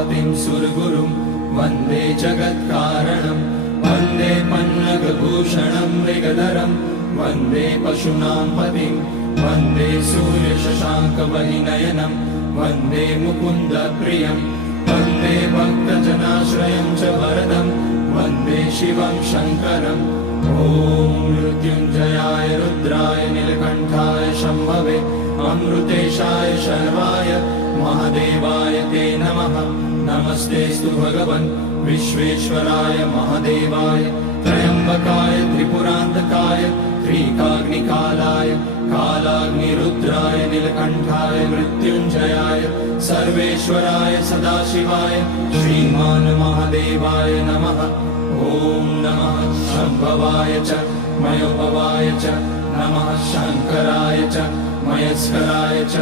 उमापतिं सुरगुरुं वन्दे जगत्कारणं वन्दे पन्नगभूषणं मृगधरं वन्दे पशूनां पतिं वन्दे सूर्यशशाङ्कवहिनयनं वन्दे मुकुन्दप्रियं वन्दे भक्तजनाश्रयं च वरदं वन्दे शिवं शङ्करम् ॐ मृत्युञ्जयाय रुद्राय नीलकण्ठाय शम्भवे अमृतेशाय शर्वाय महादेवाय ते नमः। नमस्तेऽस्तु भगवन् विश्वेश्वराय महादेवाय त्र्यम्बकाय त्रिपुरान्तकाय त्रिकाग्निकालाय कालाग्निरुद्राय नीलकण्ठाय मृत्युञ्जयाय सर्वेश्वराय सदाशिवाय श्रीमान् महादेवाय नमः। ॐ नमः शम्भवाय च मयोभवाय च नमः शङ्कराय च मयस्कराय च